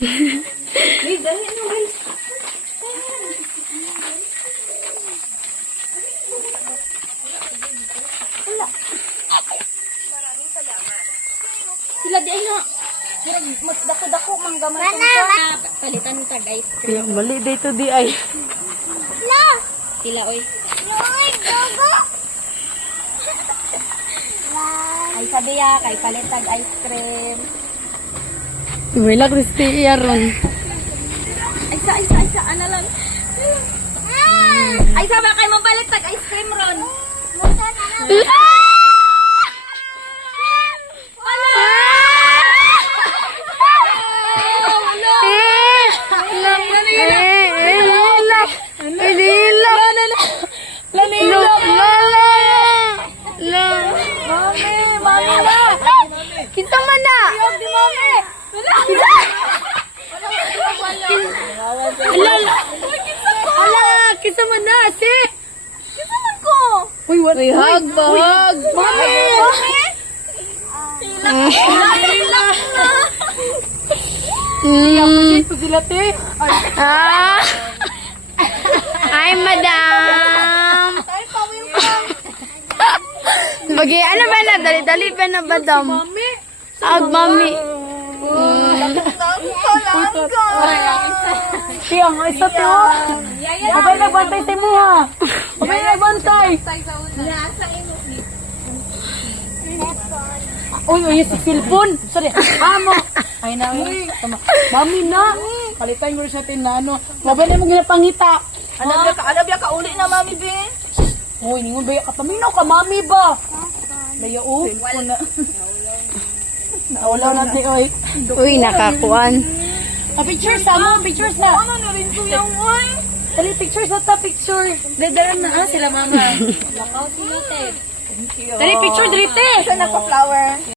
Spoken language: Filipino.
Guys, dali ano guys. Wala. Maraming salamat. Sila di ay na. Magdako-dako manggaman ko ka. Palitan mo tag ice cream. Mali dito di ay. Sila oy. Ay sabi ya kay palitag ice cream. Wala Kristi iyaron. Ay sa ana lang. Ay sabi kay mo palitag ice cream ron. Kita mana? Ala, kita mana sih? Kita man ko. Uy, hag, bahag. Mami. Ako sila te. Ay, madam. Bagi, ano ba na? Dali-dali ba na, madam? Ag, mami. Tiyo, ang isa tiyo. Abay nagbantay sa mo ha. Abay nagbantay. Uy, si cellphone. Sorry. Amo. Ay na. Mami na. Palitan ko sa tin na ano. Mabay na mo ginapangita. Alabya ka uli na mami be. Uy, ningon ba ka paminaw ka mami ba? Laya o. Nawala natin oy. Uy, nakakuan. Pictures mo, pictures na. Ano na rin ko yung oy? Dali, pictures na ta, picture. Dadaran na sila mama. Lakaw sila te. Dali, picture, dali, te. Sana ko flower.